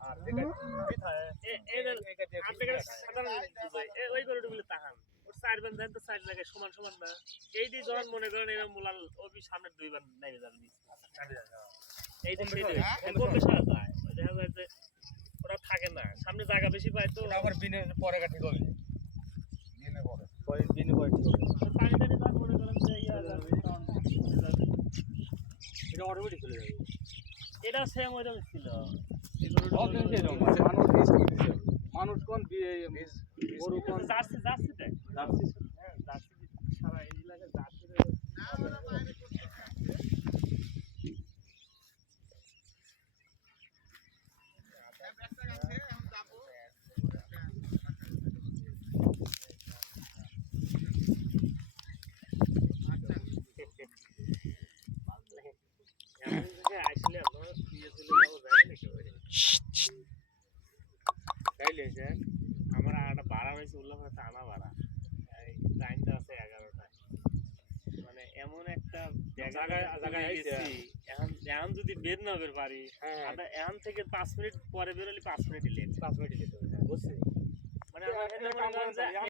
আর যেটা হয় হয়। বান মনে করেন এরকম মোলাল ওই সামনের দুই বান নেমে যাবে হ্যাঁ। হয়, দেখা যায় যে ওরা থাকে না সামনে জায়গা বেশি পায় তো আবার বিনের পরে পরে পরে বিনে পরে ঠিক হবে মনে করেন ইয়া। এটা অটোমেটিক চলে যাবে এটা সেম ওইরকম ছিল মানুষ কোন গরু কোন জার্সি জার্সি দেখ হ্যাঁ জার্সি সারা এই এলাকায় জার্সি আসলে আমরা দিয়ে চলে যাব যাবে নাকি ওইটা? তাইলে স্যার আমার ভাড়া হয়েছে উল্লাম ভাড়া এই টাইমটা আছে এগারোটা মানে এমন একটা। এখন এখন যদি বের না বের পারি হ্যাঁ। এখন থেকে পাঁচ মিনিট পরে বেরোলে পাঁচ মিনিট লেট পাঁচ মিনিট লেট বুঝছি মানে